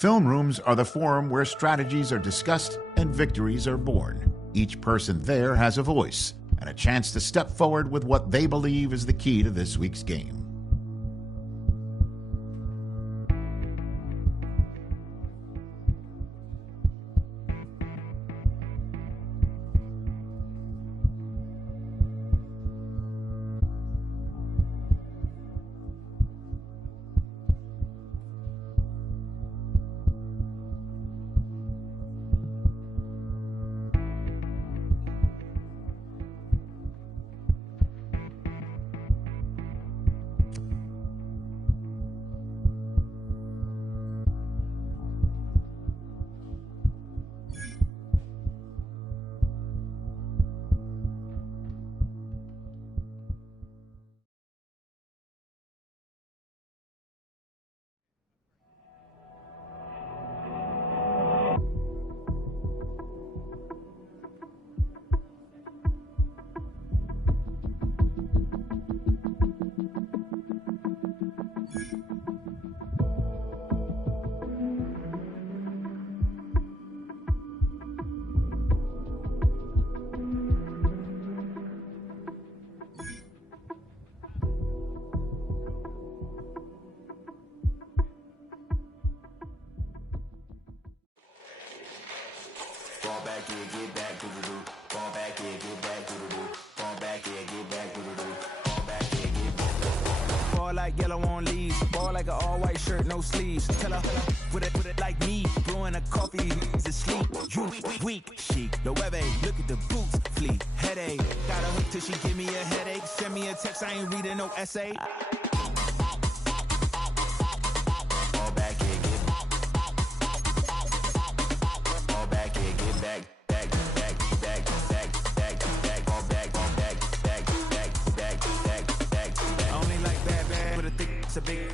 Film rooms are the forum where strategies are discussed and victories are born. Each person there has a voice and a chance to step forward with what they believe is the key to this week's game. Fall back here, get back, doo-doo-doo. Fall back here, get back, doo-doo-doo. Fall back here, get back, doo-doo-doo. Fall back here, get back. Ball like yellow on leaves. Ball like an all-white shirt, no sleeves. Tell her, put it like me. Blowing a coffee, he's asleep. You weak, chic. The web look at the boots, fleet. Headache. Got a hook till she give me a headache. Send me a text, I ain't reading no essay.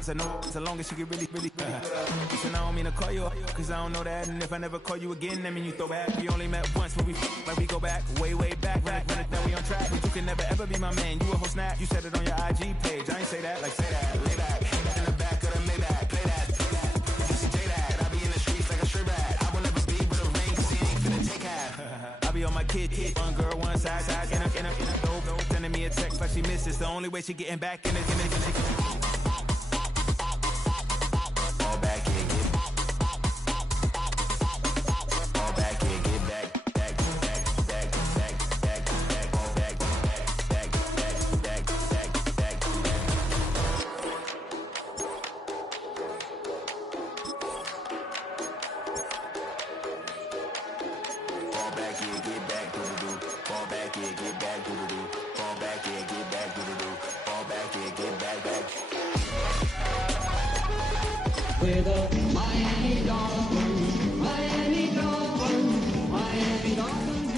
I know so long as you get really so now I don't mean to call you up, cause I don't know that. And if I never call you again, that mean you throw back. We only met once when we like we go back, way back. Run it, then we on track. But you can never ever be my man. You a whole snap. You said it on your IG page. I ain't say that, like say that. Lay back, in the back of the Maybach. Play that. Just say that. I be in the streets like a stray rat. I will never be with a ring, cause he ain't finna take half. I be on my kid, one girl, one side, in a dope. Sending me a text like she misses. The only way she getting back in it. We're the Miami Dolphins, Miami Dolphins, Miami Dolphins.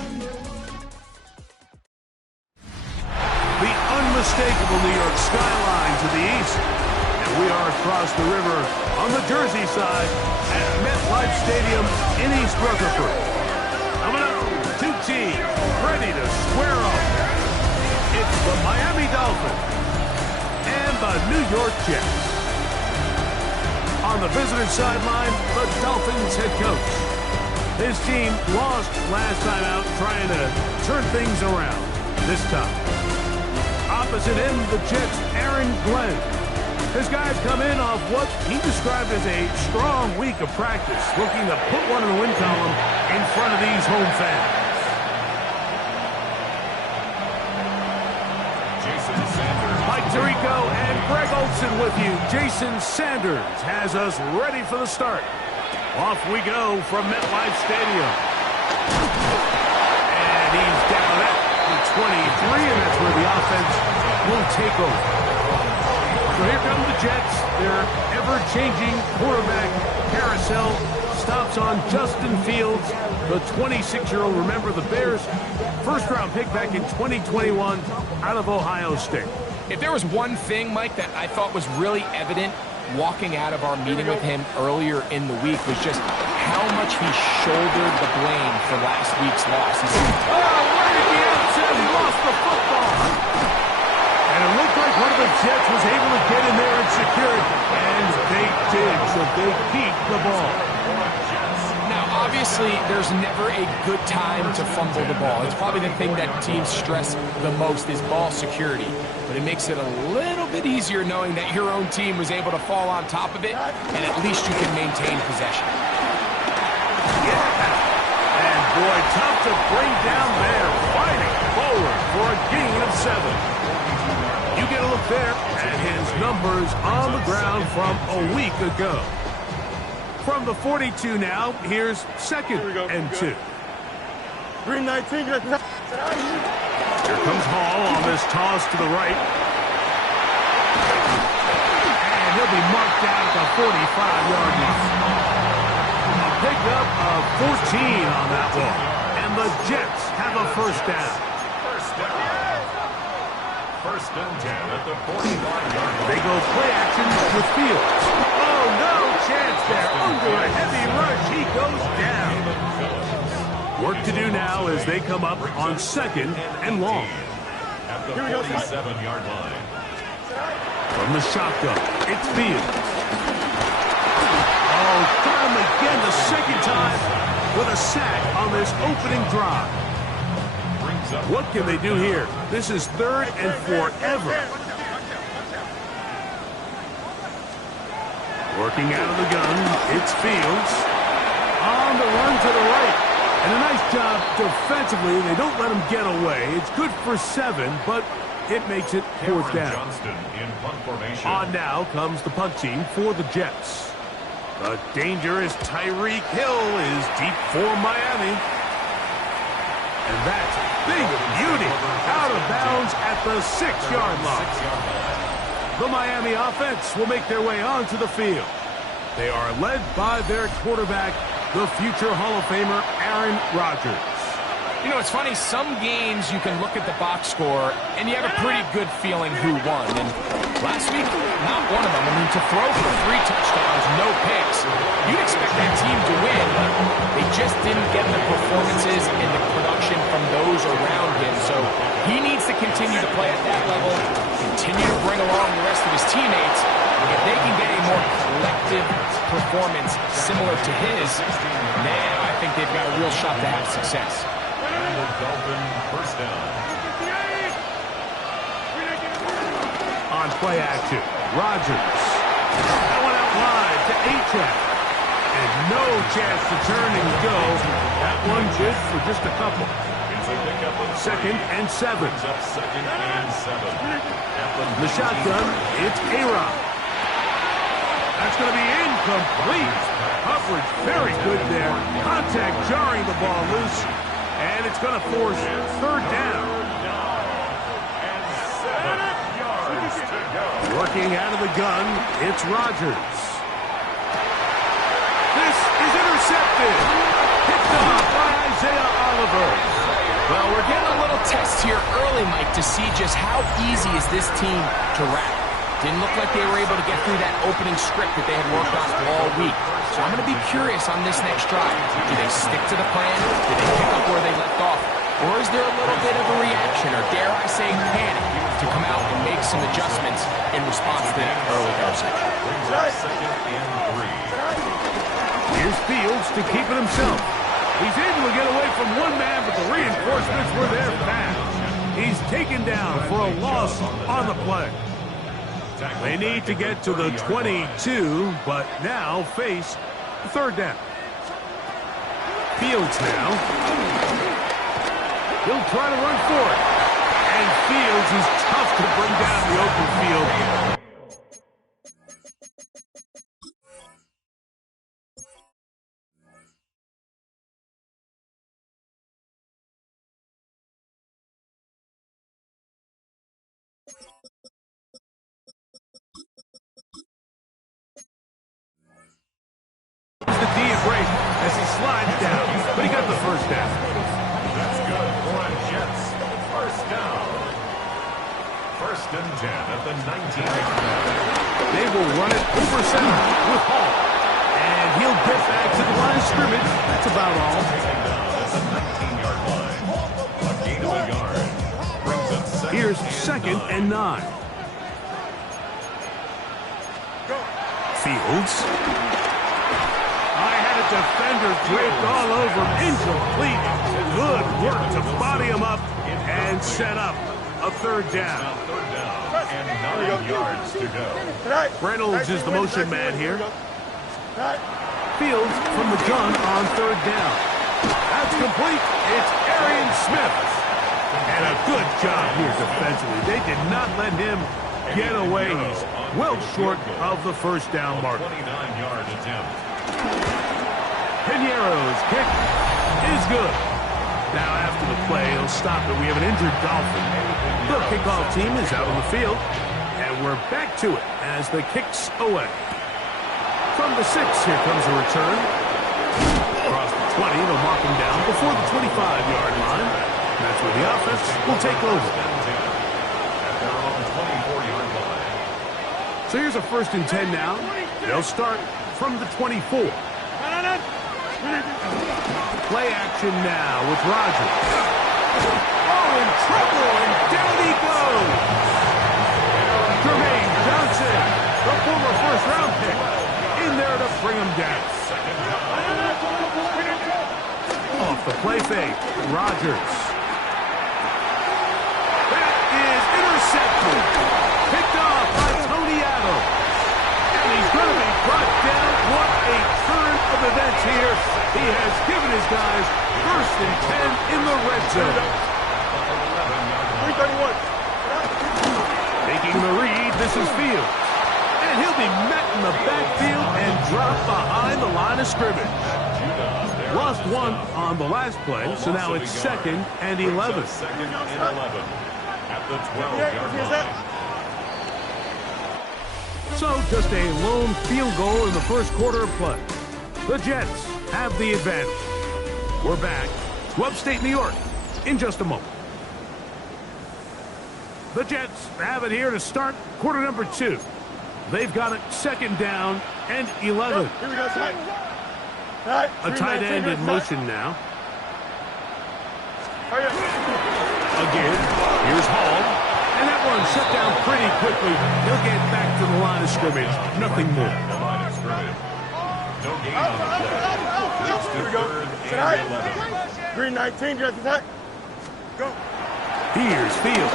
The unmistakable New York skyline to the east. And we are across the river on the Jersey side at MetLife Stadium in East Rutherford. Coming up, two teams ready to square off. It's the Miami Dolphins and the New York Jets. On the visitor sideline, the Dolphins head coach. His team lost last time out, trying to turn things around this time. Opposite him, the Jets' Aaron Glenn. His guys come in off what he described as a strong week of practice, looking to put one in the win column in front of these home fans. Mike Tirico and Greg Olson with you. Jason Sanders has us ready for the start. Off we go from MetLife Stadium. And he's down at the 23, and that's where the offense will take over. So here come the Jets. Their ever-changing quarterback carousel stops on Justin Fields, the 26-year-old. Remember, the Bears' first-round pick back in 2021 out of Ohio State. If there was one thing, Mike, that I thought was really evident walking out of our meeting with him earlier in the week was just how much he shouldered the blame for last week's loss. He said, oh, right at the outset, he lost the football. And it looked like one of the Jets was able to get in there and secure it, and they did. So they keep the ball. Now, obviously, there's never a good time to fumble the ball. It's probably the thing that teams stress the most is ball security. But it makes it a little bit easier knowing that your own team was able to fall on top of it, and at least you can maintain possession. Yeah. And boy, tough to bring down there. Fighting forward for a gain of 7. You get a look there at his numbers on the ground from a week ago. From the 42 now, here's 2nd and 2. Green 19. Here comes Hall on this toss to the right. And he'll be marked down at the 45-yard line. A pickup of 14 on that one. And the Jets have a first down. First and 10 at the 45-yard line. They go play action with Fields. Oh, no chance there. Under a heavy rush, he goes down. Work to do now as they come up on 2nd and long. At the 47-yard line. From the shotgun, it's Fields. Oh, got him again the second time with a sack on this opening drive. What can they do here? This is 3rd and forever. Working out of the gun, it's Fields. On the run to the right. And a nice job defensively. They don't let him get away. It's good for 7, but it makes it 4th down. On now comes the punt team for the Jets. The dangerous Tyreek Hill is deep for Miami. And that's big beauty out of bounds at the 6-yard line. The Miami offense will make their way onto the field. They are led by their quarterback, the future Hall of Famer, Aaron Rodgers. You know, it's funny, some games you can look at the box score and you have a pretty good feeling who won. And last week, not one of them. I mean, to throw for 3 touchdowns, no picks, you'd expect that team to win, but they just didn't get the performances and the production from those around him. So he needs to continue to play at that level, continue to bring along the rest of his teammates. If they can get a more collective performance similar to his, now I think they've got a real shot to have success. First down. On play action, Rodgers. That one out wide to A-Track. And no chance to turn and go. That one good for just a couple. 2nd and 7. The shotgun, it's A-Rod. That's going to be incomplete. Coverage very good there. Contact jarring the ball loose. And it's going to force 3rd down. Working out of the gun, it's Rodgers. This is intercepted. Picked off by Isaiah Oliver. Well, we're getting a little test here early, Mike, to see just how easy is this team to wrap. Didn't look like they were able to get through that opening script that they had worked on all week. So I'm going to be curious on this next drive. Do they stick to the plan? Do they pick up where they left off? Or is there a little bit of a reaction, or dare I say panic, to come out and make some adjustments in response to that early interception? Here's Fields to keep it himself. He's able to get away from one man, but the reinforcements were there fast. He's taken down for a loss on the play. They need to get to the 22, but now face 3rd down. Fields now. He'll try to run for it. And Fields is tough to bring down the open field. The D break as he slides down, but he got the first down. That's good for a Jets. First down. 1st and 10 at the 19-yard line. They will run it over center with Hall. And he'll get back to the line of scrimmage. That's about all. Taken down at the 19-yard line. A gain of a yard. Brings up 2nd Here's and 2nd and 9. Fields. defender draped all over him. Incomplete. Good work to body him up and set up a third down. Third down and 9 yards to go. Reynolds is the motion man here. Fields from the gun on third down. That's complete. It's Arian Smith. And a good job here defensively. They did not let him get away. He's well short of the first down mark. 29-yard attempt. Pinero's kick is good. Now after the play, he'll stop it. We have an injured Dolphin. The kickoff team is out on the field. And we're back to it as the kick's away. From the 6, here comes a return. Across the 20, they'll mark him down before the 25-yard line. That's where the offense will take over. At their own 24-yard line. So here's a 1st and 10 now. They'll start from the 24. Play action now with Rogers. Oh, in trouble, and down he goes. Jermaine Johnson, the former first-round pick, in there to bring him down. Off the play fake, Rogers. That is intercepted. Picked off by Tony Adams. And he's going to be brought down. What a turn of events here. He has given his guys 1st and 10 in the red zone. 331. Taking the read, this is Fields. And he'll be met in the backfield and dropped behind the line of scrimmage. Lost 1 on the last play, so now it's 2nd and 11. 2nd and 11 at the 12-yard line. So just a lone field goal in the first quarter of play. The Jets have the advantage. We're back to upstate New York in just a moment. The Jets have it here to start quarter number 2. They've got it 2nd down and 11. Here we go, tight. A tight end in motion now. Again, here's Hall. And that one shut down pretty quickly. He'll get back to the line of scrimmage. Nothing more. The line of scrimmage. No gain on the play. It's Here we the go. 3rd and 11. 319, just attack. Go. Here's Fields.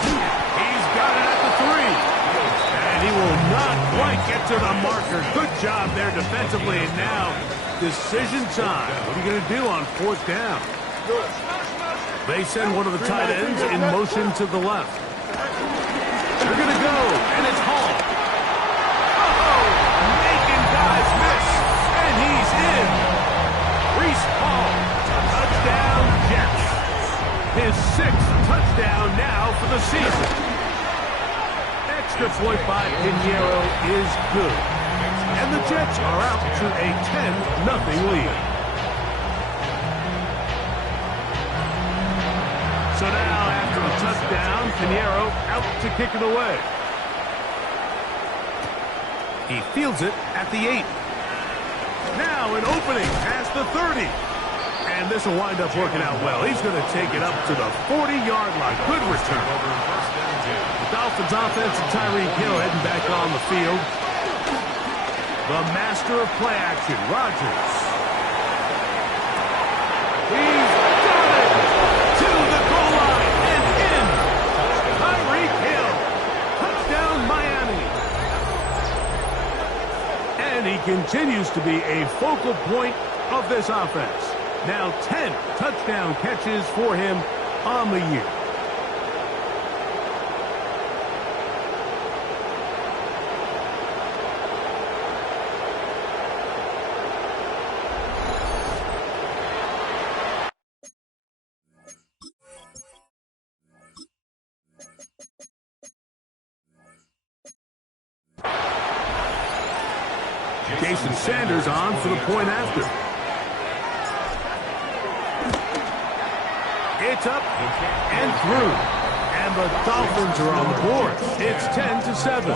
He's got it at the 3. And he will not quite get to the marker. Good job there defensively. And now, decision time. What are you going to do on 4th down? They send one of the tight ends in motion to the left. They're going to go, and it's Hall. Oh, making guys miss, and he's in. Reese Hall, touchdown Jets. His 6th touchdown now for the season. Extra point by Pinheiro is good. And the Jets are out to a 10-0 lead. So now, after the touchdown, Pinheiro out to kick it away. He fields it at the 8. Now an opening past the 30. And this will wind up working out well. He's going to take it up to the 40-yard line. Good return. The Dolphins offense and Tyreek Hill heading back on the field. The master of play action, Rogers. He's got it to the goal line and in. Tyreek Hill. Touchdown, Miami. And he continues to be a focal point of this offense. Now 10 touchdown catches for him on the year. Jason Sanders on for the point after. It's up and through. And the Dolphins are on the board. It's 10-7.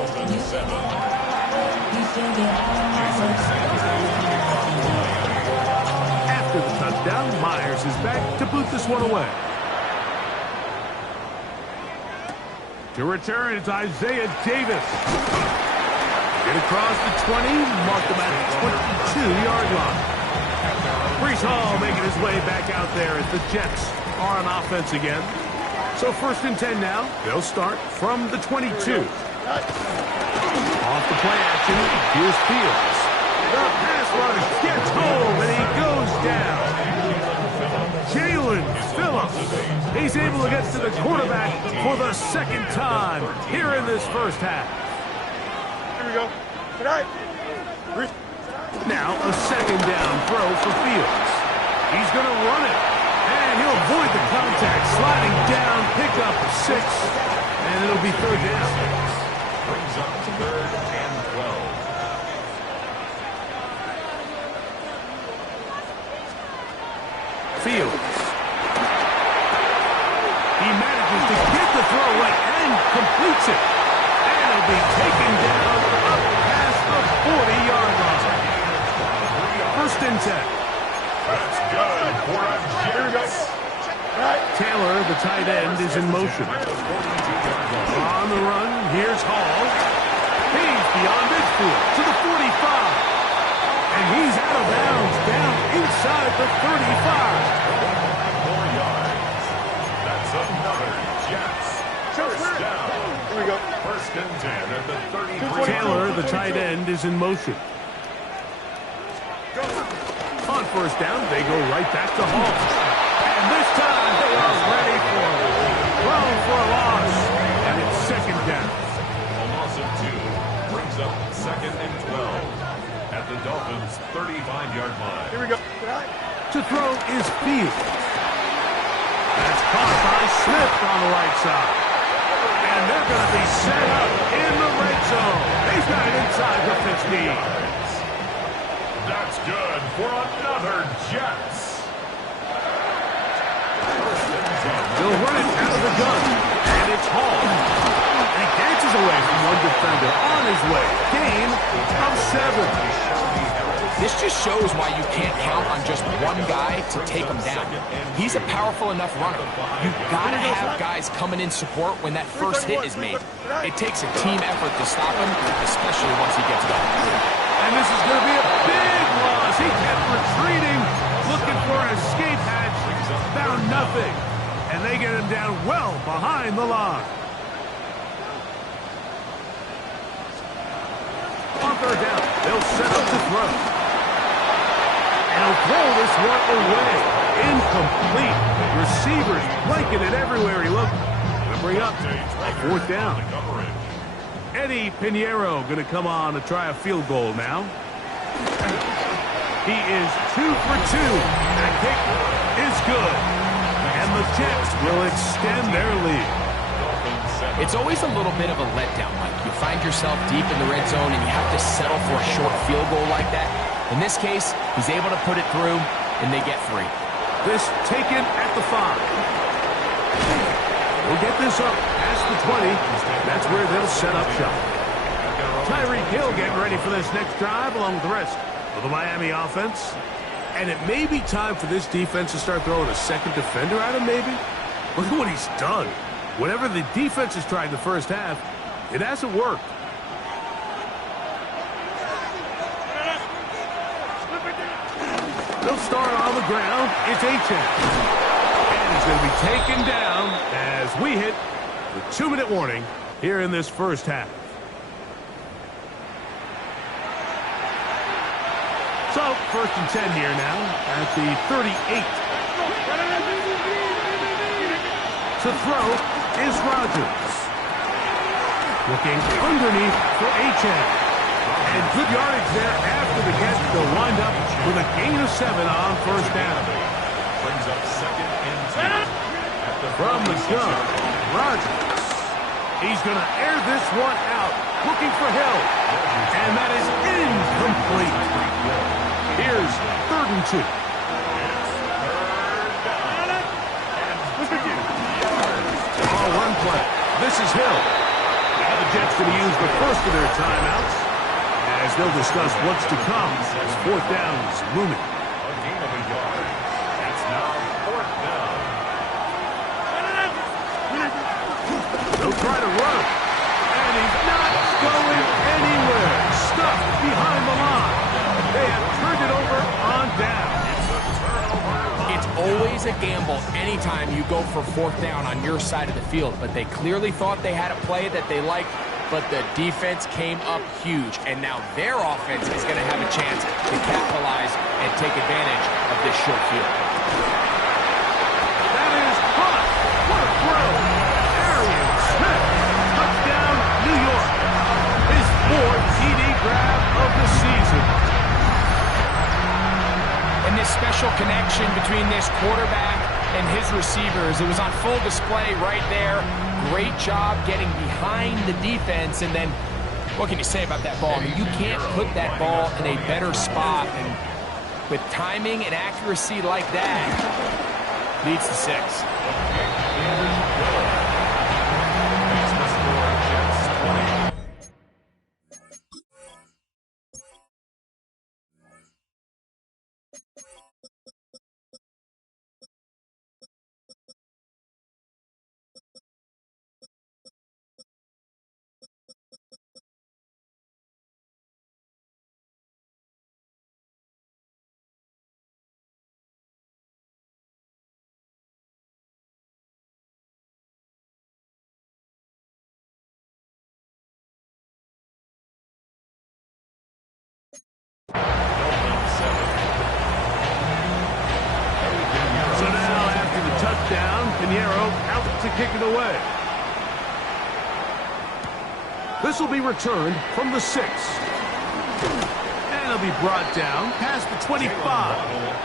After the touchdown, Myers is back to boot this one away. To return, it's Isaiah Davis. Get across the 20, mark them at the 22-yard line. Brees Hall making his way back out there as the Jets are on offense again. So 1st and 10 now. They'll start from the 22. Off the play action, here's Fields. The pass rush gets home, and he goes down. Jalen Phillips. He's able to get to the quarterback for the 2nd time here in this first half. Here we go. Good night. Now a 2nd down throw for Fields. He's going to run it, and he'll avoid the contact, sliding down, pick up 6, and it'll be 3rd down. Brings up 3rd and 12. Fields. He manages to get the throw away and completes it. And it'll be taken down up past the 40-yard line. 1st and 10. That's good for a Jets. Taylor, the tight end, is in motion. On the run, here's Hall. He's beyond midfield to the 45. And he's out of bounds, down inside the 35. 4 yards. That's another Jets. First down. Here we go. 1st and 10 at the 33. Taylor, the tight end, is in motion. On 1st down, they go right back to Hall. And this time, they are ready for it. Thrown for a loss. And it's 2nd down. A loss of 2 brings up 2nd and 12 at the Dolphins' 35-yard line. Here we go. To throw is Fields. That's caught by Smith on the right side. And they're going to be set up in the red zone. He's got it inside the 15. That's good for another Jets. They'll run it out of the gun. And it's Hall. And he dances away from one defender on his way. Gain of 7. This just shows why you can't count on just one guy to take him down. He's a powerful enough runner. You've got to have guys coming in support when that first hit is made. It takes a team effort to stop him, especially once he gets going. And this is going to be a big loss. He kept retreating, looking for an escape hatch, found nothing. And they get him down well behind the line. On 3rd down, they'll set up to throw. And he'll throw this one away. Incomplete. Receivers blanking it everywhere he looked. Going to bring up a 4th down. Eddie Pinheiro going to come on to try a field goal now. He is 2 for 2. That kick is good. And the Jets will extend their lead. It's always a little bit of a letdown. Like you find yourself deep in the red zone and you have to settle for a short field goal like that. In this case, he's able to put it through, and they get 3. This taken at the 5. We'll get this up past the 20. That's where they'll set up shop. Tyreek Hill getting ready for this next drive along with the rest of the Miami offense. And it may be time for this defense to start throwing a 2nd defender at him, maybe. Look at what he's done. Whatever the defense has tried in the first half, it hasn't worked. They'll start on the ground. It's Achane. And he's going to be taken down as we hit the 2-minute warning here in this first half. So, 1st and 10 here now at the 38. To throw is Rodgers. Looking underneath for Achane. And good yardage there after the catch. They'll wind up with a gain of 7 on 1st down. Brings up 2nd and 10. From the gun, Rodgers. He's going to air this one out. Looking for Hill. And that is incomplete. Here's 3rd and 2. Run play. This is Hill. Now the Jets going to use the first of their timeouts as they'll discuss what's to come as 4th down is looming. A gain of a yard. It's now 4th down. They'll try to run him. And he's not going anywhere. time you go for 4th down on your side of the field, but they clearly thought they had a play that they liked, but the defense came up huge, and now their offense is going to have a chance to capitalize and take advantage of this short field. That is hot. What a throw. Arian Smith. Touchdown, New York. His 4th TD grab of the season. And this special connection between this quarterback and his receivers, it was on full display right there. Great job getting behind the defense, and then what can you say about that ball? I mean, you can't put that ball in a better spot, and with timing and accuracy like that, leads to 6. So now, after the touchdown, Pinheiro out to kick it away. This will be returned from the 6. And it'll be brought down past the 25.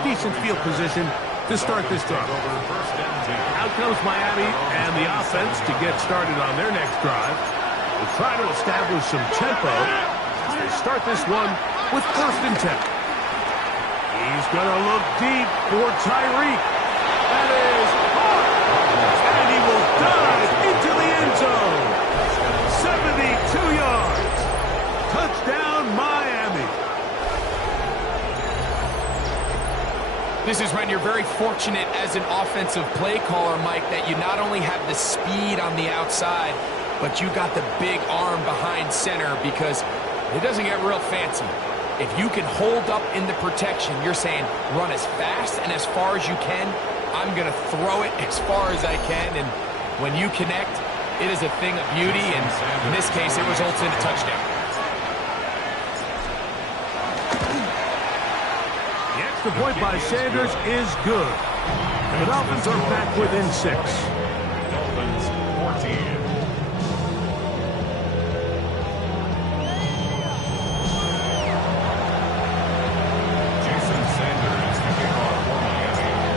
Decent field position to start this drive. Out comes Miami and the offense to get started on their next drive. We'll try to establish some tempo as they start this one with 1st and 10. He's going to look deep for Tyreek. That is hard. And he will dive into the end zone. 72 yards. Touchdown, Miami. This is when you're very fortunate as an offensive play caller, Mike, that you not only have the speed on the outside, but you got the big arm behind center, because it doesn't get real fancy. If you can hold up in the protection, you're saying run as fast and as far as you can. I'm going to throw it as far as I can, and when you connect, it is a thing of beauty, and in this case, it results in a touchdown. The extra point by Sanders is good. The Dolphins are back within 6. Dolphins 14.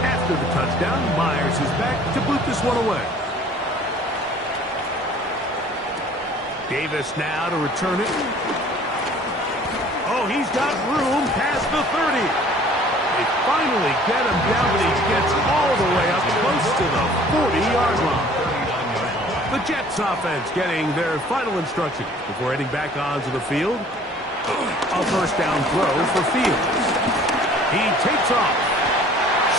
After the touchdown, Myers is back to boot this one away. Davis now to return it. Oh, he's got room past the 30. They finally get him down, but he gets all the way up close to the 40-yard line. The Jets offense getting their final instructions before heading back onto the field. A 1st down throw for Fields. He takes off.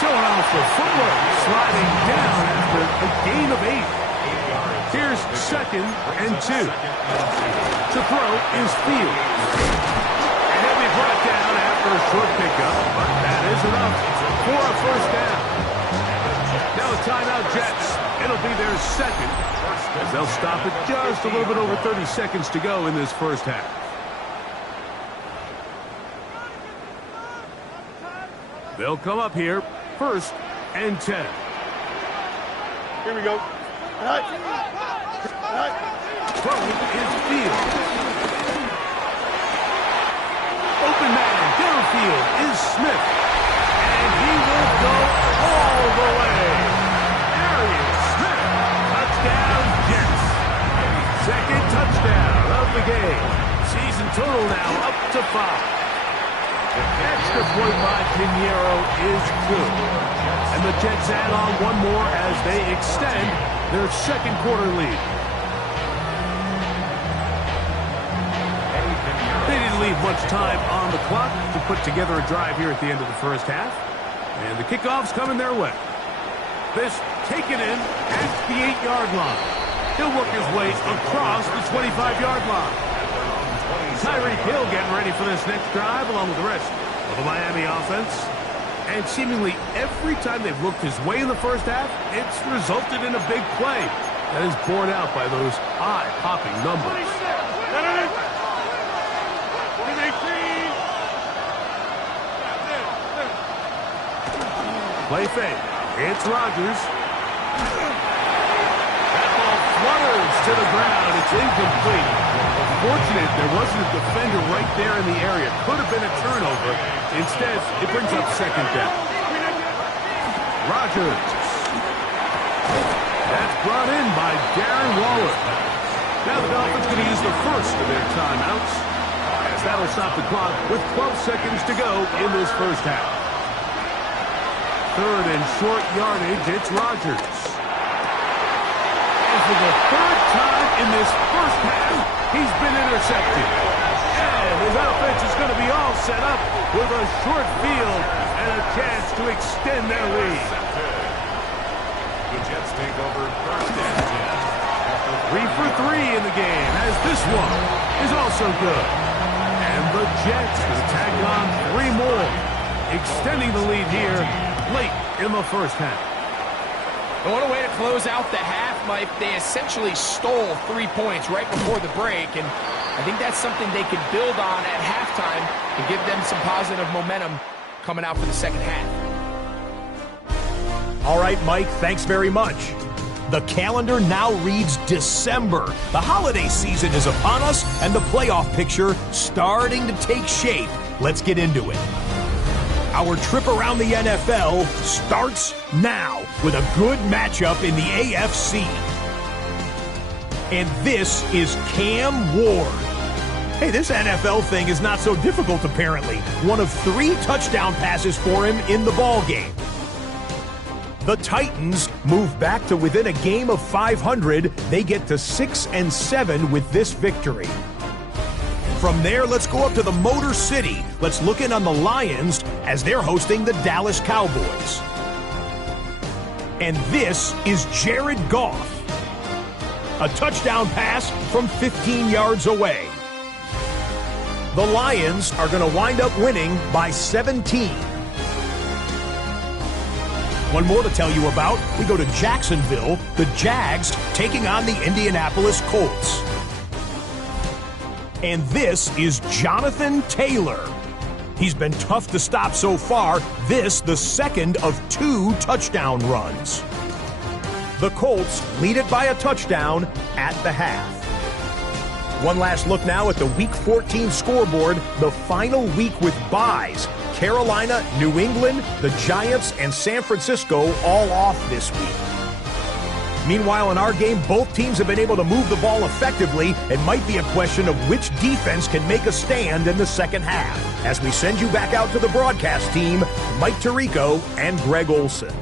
Showing off the footwork, sliding down after a gain of 8. Here's 2nd and 2. To throw is Fields. And he'll be brought down after a short pickup, but that is enough for a 1st down. Now a timeout, Jets. It'll be their 2nd, as they'll stop it just a little bit over 30 seconds to go in this 1st half. They'll come up here, 1st and 10. Here we go. Throw is Fields. Open man downfield is Smith. And he will go all the way. Arian Smith. Touchdown, Jets. 2nd touchdown of the game. Season total now up to 5. Extra point by Pinheiro is good. And the Jets add on one more as they extend their 2nd quarter lead. They didn't leave much time on the clock to put together a drive here at the end of the 1st half. And the kickoff's coming their way. This taken in at the 8-yard line. He'll work his way across the 25-yard line. Tyreek Hill getting ready for this next drive along with the rest of the Miami offense. And seemingly every time they've looked his way in the first half, it's resulted in a big play that is borne out by those eye-popping numbers. Play fake. It's Rodgers. That ball flutters to the ground. It's incomplete. Fortunate there wasn't a defender right there in the area. Could have been a turnover. Instead, it brings up second down. Rodgers. That's brought in by Darren Waller. Now the Dolphins going to use the first of their timeouts, as that'll stop the clock with 12 seconds to go in this first half. Third and short yardage, it's Rodgers. And for the third time in this first half, he's been intercepted. And his offense is going to be all set up with a short field and a chance to extend their lead. The Jets take over first and 10. 3 for 3 in the game, as this one is also good. And the Jets have tagged on 3 more, extending the lead here late in the first half. And what a way to close out the half, Mike. They essentially stole 3 points right before the break, and I think that's something they could build on at halftime and give them some positive momentum coming out for the second half. All right, Mike, thanks very much. The calendar now reads December. The holiday season is upon us, and the playoff picture starting to take shape. Let's get into it. Our trip around the NFL starts now with a good matchup in the AFC. And this is Cam Ward. Hey, this NFL thing is not so difficult, apparently. One of 3 touchdown passes for him in the ballgame. The Titans move back to within a game of 500. They get to 6-7 with this victory. From there, let's go up to the Motor City. Let's look in on the Lions as they're hosting the Dallas Cowboys. And this is Jared Goff. A touchdown pass from 15 yards away. The Lions are going to wind up winning by 17. One more to tell you about. We go to Jacksonville, the Jags taking on the Indianapolis Colts. And this is Jonathan Taylor. He's been tough to stop so far. This, the second of 2 touchdown runs. The Colts lead it by a touchdown at the half. One last look now at the Week 14 scoreboard, the final week with byes. Carolina, New England, the Giants, and San Francisco all off this week. Meanwhile, in our game, both teams have been able to move the ball effectively. It might be a question of which defense can make a stand in the second half. As we send you back out to the broadcast team, Mike Tirico and Greg Olson.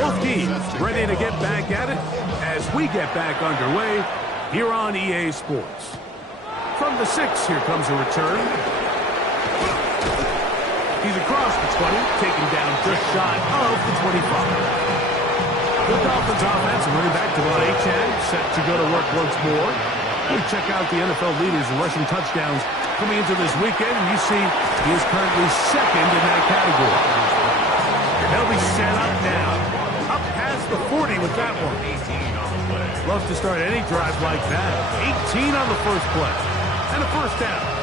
Both teams ready to get back at it as we get back underway here on EA Sports. From the 6, here comes a return. He's across the 20, taken down just shy of the 25. The Dolphins offense running back to Devon Achane, set to go to work once more. We check out the NFL leaders in rushing touchdowns coming into this weekend, and you see he is currently second in that category. And they'll be set up now. Up past the 40 with that one. Love to start any drive like that. 18 on the first play. And a first down.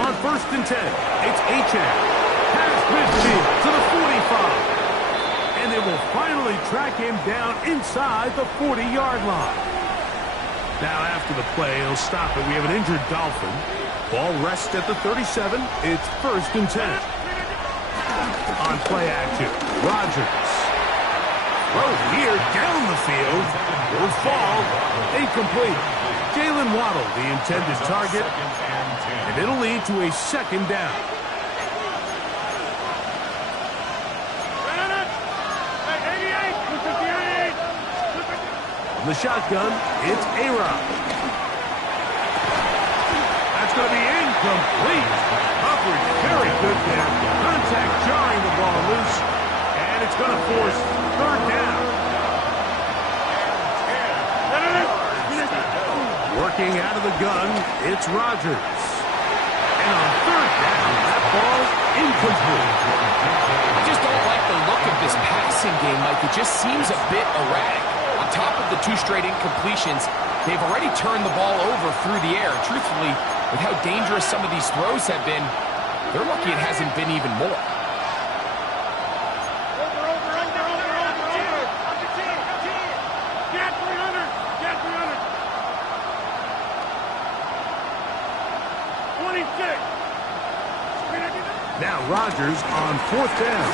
On 1st and 10, it's Achane. Past midfield to the 45. And they will finally track him down inside the 40-yard line. Now after the play, he'll stop it. We have an injured Dolphin. Ball rests at the 37. It's 1st and 10. On play action, Rodgers. Throw here down the field. Will fall. Incomplete. Jalen Waddle, the intended target. And it'll lead to a second down. From the shotgun, it's A-Rod. That's going to be incomplete. Coverage very good there. Contact jarring the ball loose. And it's going to force 3rd down. Working out of the gun, it's Rodgers. And on 3rd down, that ball incomplete. I just don't like the look of this passing game, Mike. It just seems a bit erratic. On top of the 2 straight incompletions, they've already turned the ball over through the air. Truthfully, with how dangerous some of these throws have been, they're lucky it hasn't been even more. Now Rodgers on 4th down.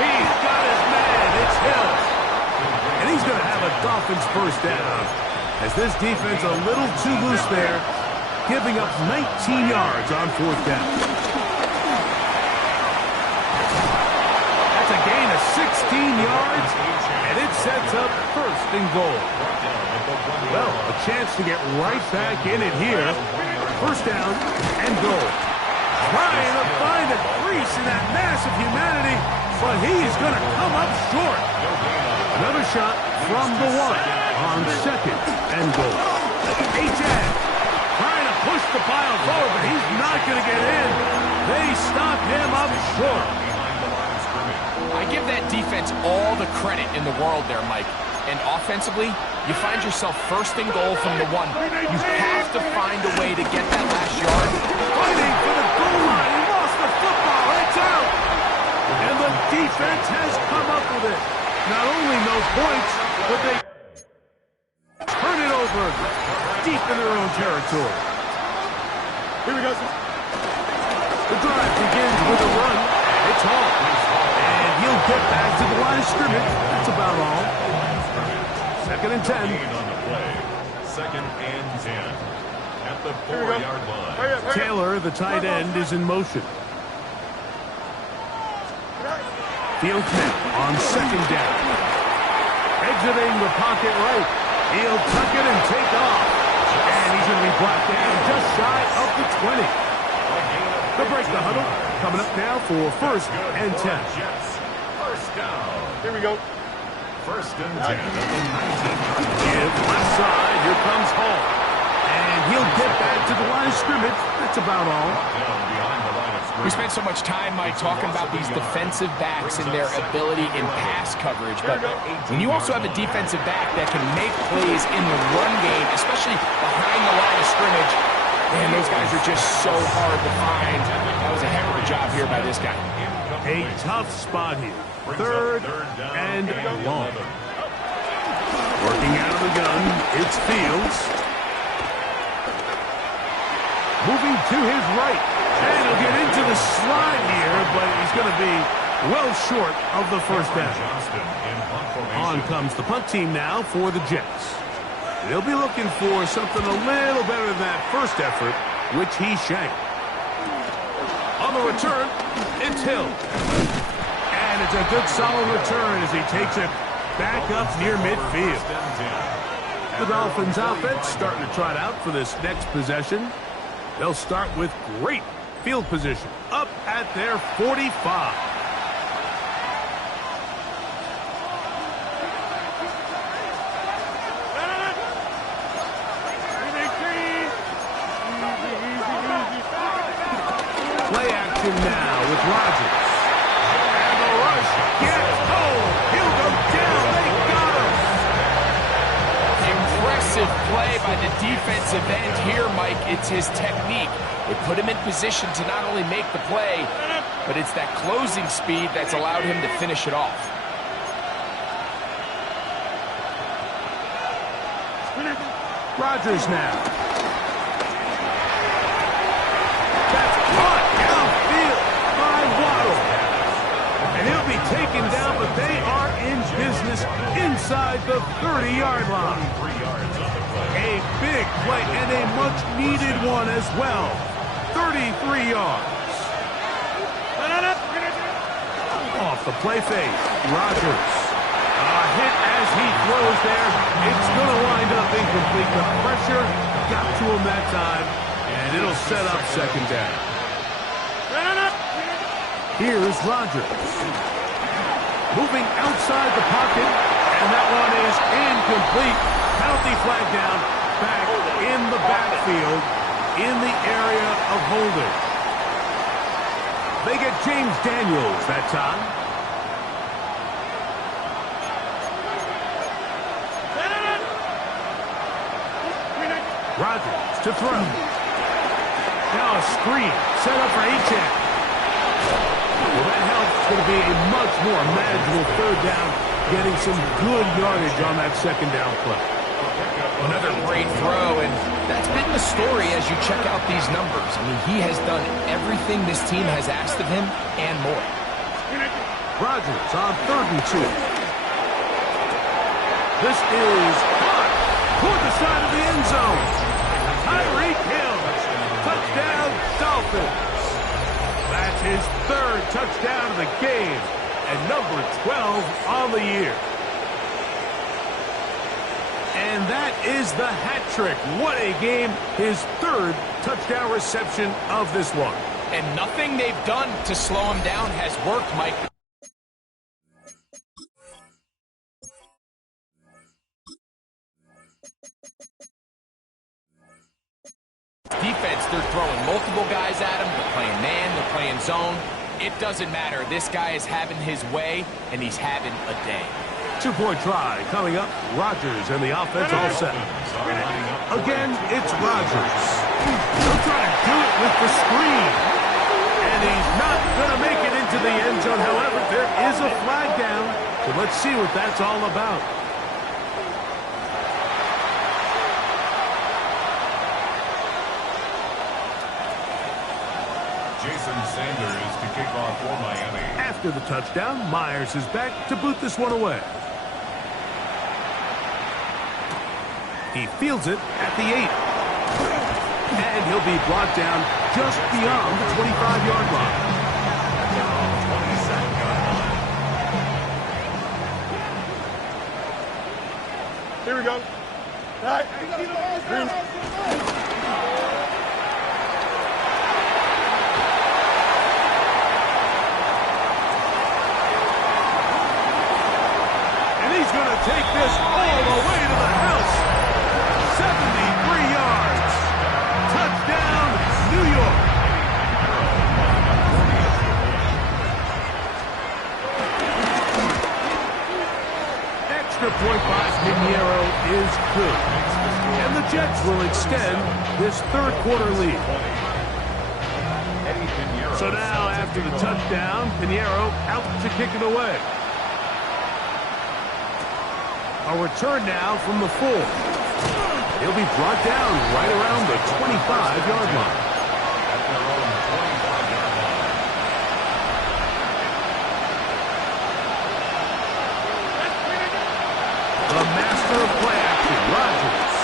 He's got his man. It's Hill. And he's going to have a Dolphins first down. As this defense a little too loose there, giving up 19 yards on 4th down. That's a gain of 16 yards, and it sets up 1st and goal. Well, a chance to get right back in it here. 1st down and goal. Trying to find a crease in that mass of humanity, but he's going to come up short. Another shot from the 1 on 2nd and goal. Achane trying to push the pile forward, but he's not going to get in. They stop him up short. I give that defense all the credit in the world there, Mike. And offensively, you find yourself 1st and goal from the 1. You have to find a way to get that last yard. Fighting for the goal line. He lost the football. It's out. And the defense has come up with it. Not only no points, but they turn it over deep in their own territory. Here we go. The drive begins with a run. It's Hall. And he'll get back to the line of scrimmage. That's about all. 2nd and 10. On the play. 2nd and 10. At the 4-yard line. Taylor, the tight end, is in motion. Fields now on 2nd down. Exiting the pocket right. He'll tuck it and take off. And he's going to be brought down just shy of the 20. They'll break the huddle. Coming up now for 1st and 10. First down. Here we go. 1st and 10 at the 19. Give left side. Here comes Hall. And he'll get back to the line of scrimmage. That's about all. Down behind the line of scrimmage. We spent so much time, Mike, talking about these defensive backs and their ability in pass coverage, but when you also have a defensive back that can make plays in the run game, especially behind the line of scrimmage, man, those guys are just so hard to find. That was a heck of a job here by this guy. A tough spot here. 3rd and long. Working out of the gun, it's Fields. Moving to his right. And he'll get into the slide here, but he's going to be well short of the 1st down. On comes the punt team now for the Jets. They'll be looking for something a little better than that first effort, which he shanked. On the return, it's Hill. And it's a good solid return as he takes it back up near midfield. The Dolphins offense starting to trot out for this next possession. They'll start with great field position up at their 45. Play action now with Rodgers. And the rush gets home. He'll go down. They got him. Impressive play by the defensive end here, Mike. It's his technique. It put him in position to not only make the play, but it's that closing speed that's allowed him to finish it off. Rodgers now. That's caught downfield by Waddle. And he'll be taken down, but they are in business inside the 30-yard line. A big play and a much-needed one as well. 33 yards. Off the play fake, Rodgers. A hit as he throws there. It's going to wind up incomplete. The pressure got to him that time, and it'll set up second down. Here's Rodgers. Moving outside the pocket, and that one is incomplete. Penalty flag down, back in the backfield, in the area of holding. They get James Daniels that time. Rodgers to throw. Now a screen set up for Achane. Well, that helps. It's going to be a much more manageable third down, getting some good yardage on that second down play. Another great throw, and that's been the story as you check out these numbers. I mean, he has done everything this team has asked of him and more. Rodgers on 3rd and 2. This is caught toward the side of the end zone. Tyreek Hill, touchdown Dolphins. That's his 3rd touchdown of the game and number 12 on the year. And that is the hat trick. What a game. His 3rd touchdown reception of this one. And nothing they've done to slow him down has worked, Mike. Defense, they're throwing multiple guys at him. They're playing man, they're playing zone. It doesn't matter. This guy is having his way, and he's having a day. 2-point try coming up. Rodgers and the offense all set. Again, it's Rodgers. He'll try to do it with the screen. And he's not going to make it into the end zone. However, there is a flag down. So let's see what that's all about. Jason Sanders to kick off for Miami. After the touchdown, Myers is back to boot this one away. He fields it at the 8. And he'll be brought down just beyond the 25-yard line. Here we go. All right. Green. He's going to take this all the way to the house. 73 yards. Touchdown, New York. Extra point by Pinheiro is good. And the Jets will extend this 3rd quarter lead. So now, after the touchdown, Pinheiro out to kick it away. A return now from the 4. He'll be brought down right around the 25-yard line. The master of play action, Rodgers.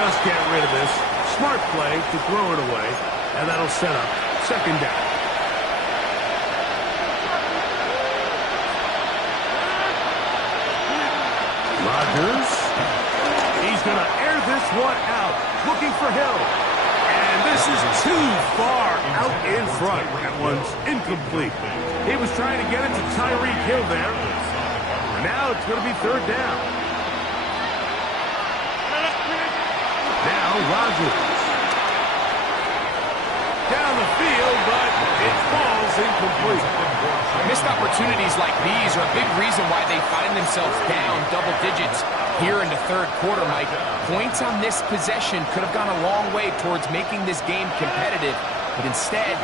just get rid of this. Smart play to throw it away, and that'll set up second down. Rodgers. He's going to air this one out, looking for Hill. And this is too far out in front. That one's incomplete. He was trying to get it to Tyreek Hill there. Now it's going to be third down. Now Rodgers. Down the field, but it falls incomplete. Missed opportunities like these are a big reason why they find themselves down double digits here in the third quarter, Mike. Points on this possession could have gone a long way towards making this game competitive, but instead,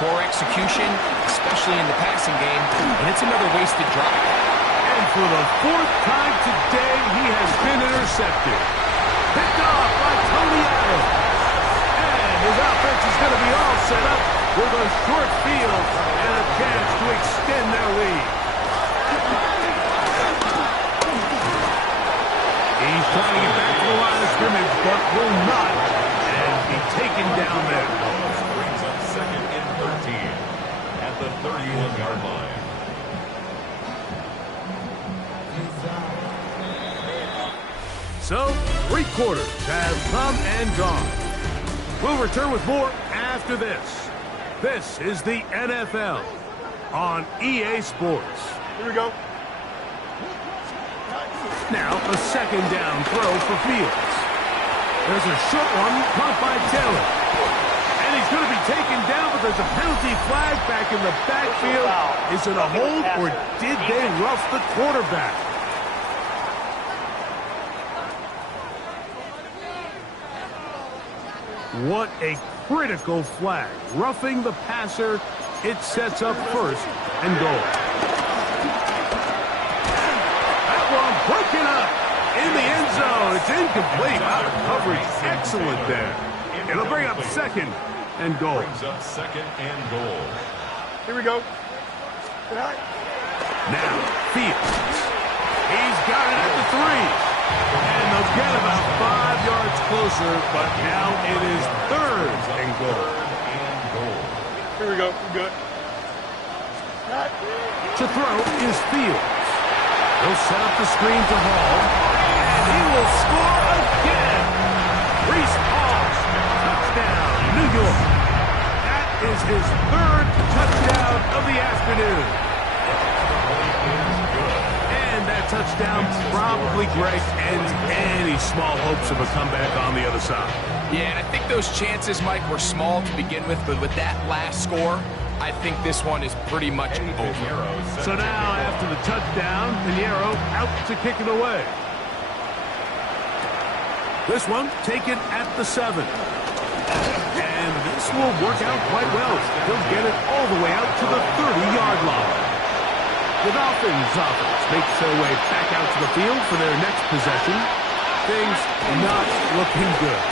poor execution, especially in the passing game, and it's another wasted drive. And for the fourth time today, he has been intercepted. Picked off by Tony Adams. And his offense is going to be all set up with a short field and a chance to extend their lead. He's trying to get back to the line of scrimmage, but will not, and be taken down there. Brings up second and 13 at the 31-yard line. So, 3 quarters have come and gone. We'll return with more after this. This is the NFL on EA Sports. Here we go. Now, a second down throw for Fields. There's a short one caught by Taylor. And he's going to be taken down, but there's a penalty flag back in the backfield. Is it a hold, or did they rough the quarterback? What a critical flag. Roughing the passer, it sets up first and goal. That one broken up in the end zone. It's incomplete. Out of coverage. Excellent there. It'll bring up second and goal. Brings up second and goal. Here we go. Now, Fields. He's got it at the 3. And they'll get about 5 yards closer, but now it is third and goal. Here we go. We're good. To throw is Fields. He'll set up the screen to Hall, and he will score again. Reese Hall, touchdown, New York. That is his third touchdown of the afternoon. And that touchdown probably, Greg, ends any small hopes of a comeback on the other side. Yeah, and I think those chances, Mike, were small to begin with, but with that last score, I think this one is pretty much over. So now, after the touchdown, Pinheiro out to kick it away. This one taken at the 7. And this will work out quite well. He'll get it all the way out to the 30-yard line. The Dolphins offense makes their way back out to the field for their next possession. Things not looking good.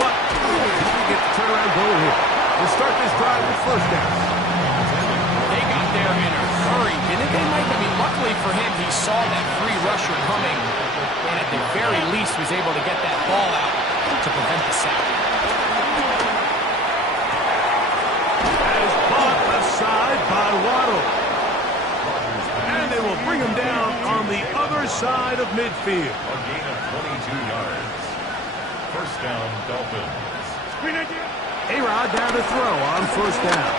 But we get the turnaround goal here. We'll start this drive with first down. They got there in a hurry, didn't they, Mike? I mean, luckily for him, he saw that free rusher coming, and at the very least was able to get that ball out to prevent the sack. That is caught aside by Waddle. And they will bring him down on the other side of midfield. A gain of 22 yards. First down, Dolphins. A-Rod down to throw on first down.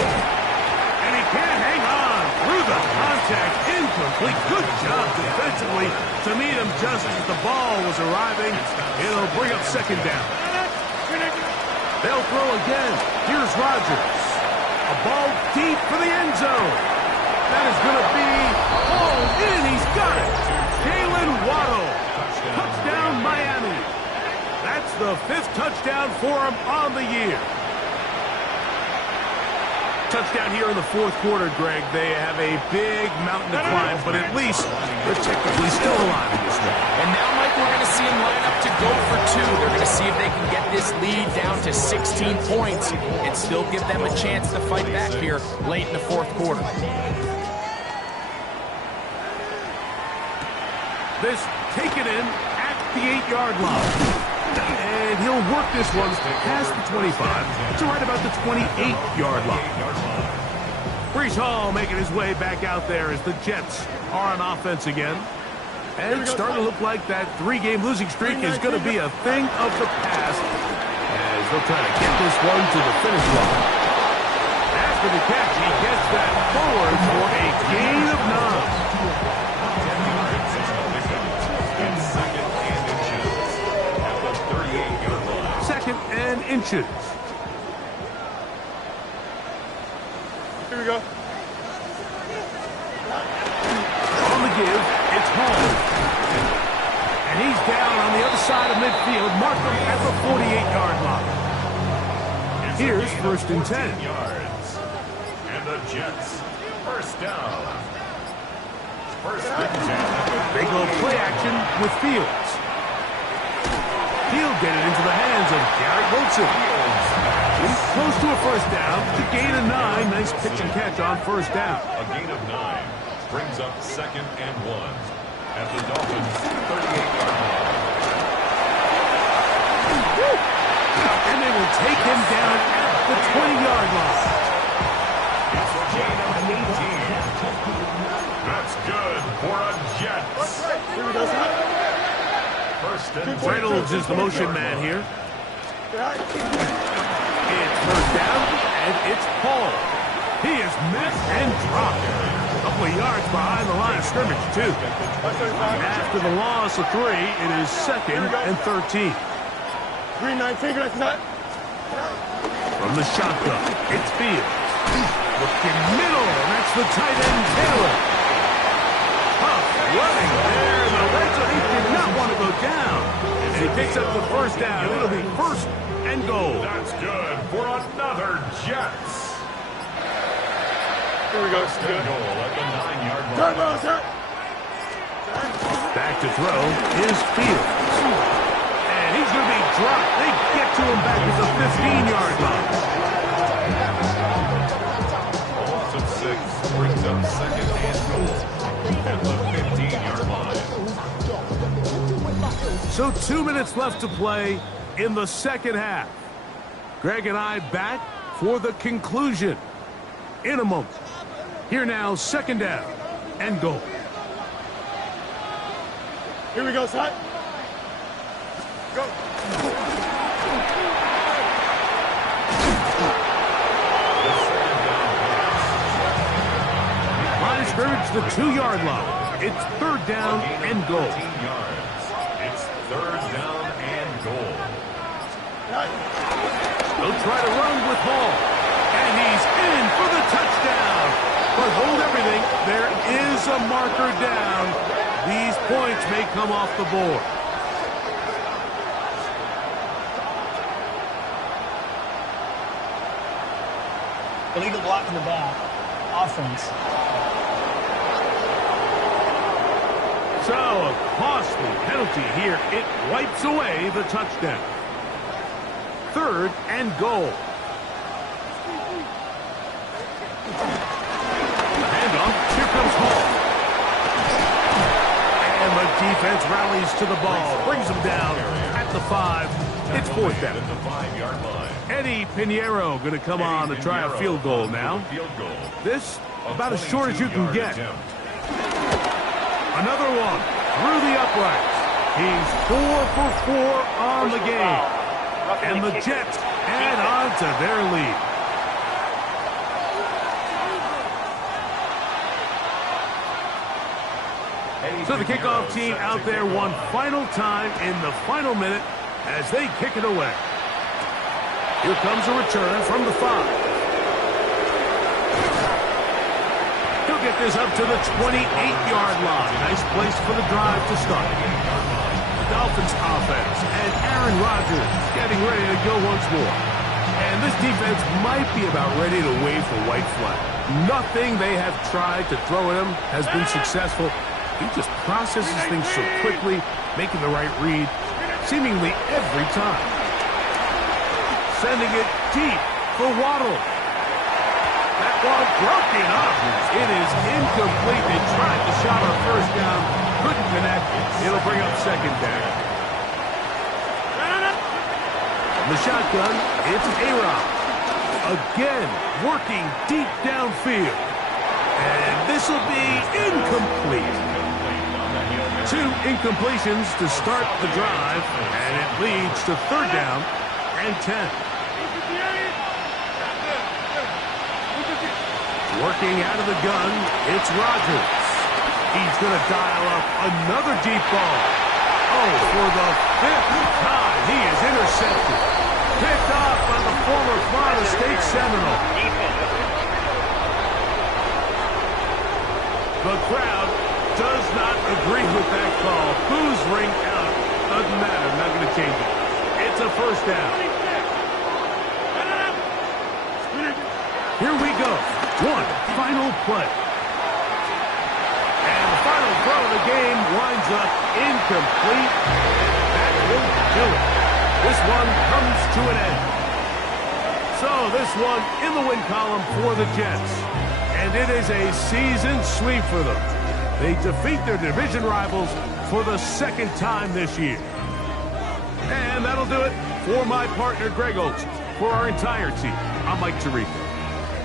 And he can't hang on through the contact. Incomplete. Good job defensively to meet him just as the ball was arriving. It'll bring up second down. They'll throw again. Here's Rodgers. A ball deep for the end zone. That is going to be hauled in. He's got it. Jalen Waddle. Touchdown, Miami. That's the 5th touchdown for him on the year. Touchdown here in the 4th quarter, Greg. They have a big mountain to climb, but at least they're technically still alive in this one. And now, Mike, we're going to see them line up to go for 2. They're going to see if they can get this lead down to 16 points and still give them a chance to fight back here late in the 4th quarter. This taken in at the 8-yard line. And he'll work this one past the 25 to right about the 28-yard line. Brees Hall making his way back out there as the Jets are on offense again. And it's starting to look like that 3-game losing streak is going to be a thing of the past as they'll try to get this one to the finish line. After the catch, he gets that forward for a gain of 9. Second and inches. Here we go. On the give, it's Hall. And he's down on the other side of midfield, marked him at the 48-yard line. Here's first and 10. Yards. And the Jets, first down. First and 10. They go play action with Fields. He'll get it into the hands of Garrett Wilson. He's close to a first down. The gain of 9. Nice pitch and catch on first down. A gain of 9 brings up second and 1 at the Dolphins' 38-yard line. And they will take him down at the 20-yard line. It's a gain of 18. That's good for a Jets. Here we go, son. First and Reynolds is the motion man here. It's first down, and it's Paul. He is met and dropped. A couple of yards behind the line of scrimmage, too. After the loss of 3, it is second and 13. 3-9, that's not. From the shotgun, it's Fields. Looking middle, that's the tight end, Taylor. Tough running there. The red zone, he did not want to go down. And he picks up the first down. It'll be first and goal. That's good for another Jets. Here we go. First and goal at the 9-yard line. Turn, ball, sir. Back to throw is Fields. And he's going to be dropped. They get to him back at the 15-yard line. A loss of 6 brings up second and goal at the 15-yard line. So 2 minutes left to play in the second half. Greg and I back for the conclusion in a moment. Here now, second down and goal. Here we go, son. Go. Line of scrimmage, the 2-yard line. It's third down and goal. 15 yards. It's third down and goal. They'll try to run with Hall. And he's in for the touchdown. But hold everything. There is a marker down. These points may come off the board. Illegal block in the back. Offense. So a costly penalty here. It wipes away the touchdown. Third and goal. Handoff. Here comes Hall. And the defense rallies to the ball. Brings him down at the 5. It's fourth down. At the 5-yard line. Eddie Pinheiro going to come on to try a field goal now. This about as short as you can get. Another one through the uprights. He's 4 for 4 on the game. And the Jets add on to their lead. So the kickoff team out there one final time in the final minute as they kick it away. Here comes a return from the 5. He'll get this up to the 28-yard line. Nice place for the drive to start. The Dolphins offense and Aaron Rodgers getting ready to go once more. And this defense might be about ready to wave the white flag. Nothing they have tried to throw at him has been successful. He just processes things so quickly, making the right read, seemingly every time. Sending it deep for Waddle. That ball broken up. It is incomplete. They tried the shot on first down. Couldn't connect. It'll bring up second down. the shotgun, it's A-Rod. Again, working deep downfield. And this will be incomplete. 2 incompletions to start the drive, and it leads to 3rd down and 10. Working out of the gun, it's Rodgers. He's going to dial up another deep ball. Oh, for the 5th time, he is intercepted. Picked off by the former Florida State Seminole. The crowd does not agree with that call. Who's ring out? Doesn't matter. I'm not going to change it. It's a 1st down. Here we go. One final play. And the final throw of the game winds up incomplete. That will do it. This one comes to an end. So this one in the win column for the Jets. And it is a season sweep for them. They defeat their division rivals for the 2nd time this year. And that'll do it for my partner, Greg Olson. For our entire team, I'm Mike Tirico.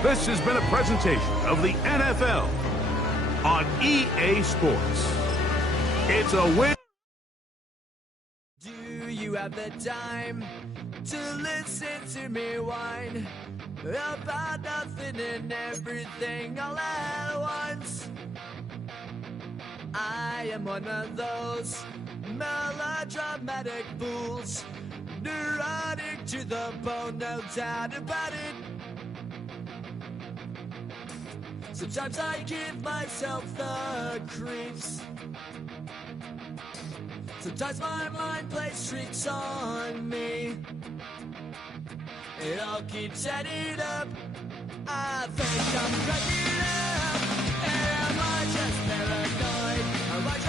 This has been a presentation of the NFL on EA Sports. It's a win. Do you have the time to listen to me whine about nothing and everything all at once? I am one of those melodramatic fools, neurotic to the bone, no doubt about it. Sometimes I give myself the creeps. Sometimes my mind plays tricks on me. It all keeps adding up. I think I'm cracking up. Am I just paranoid? Am I just...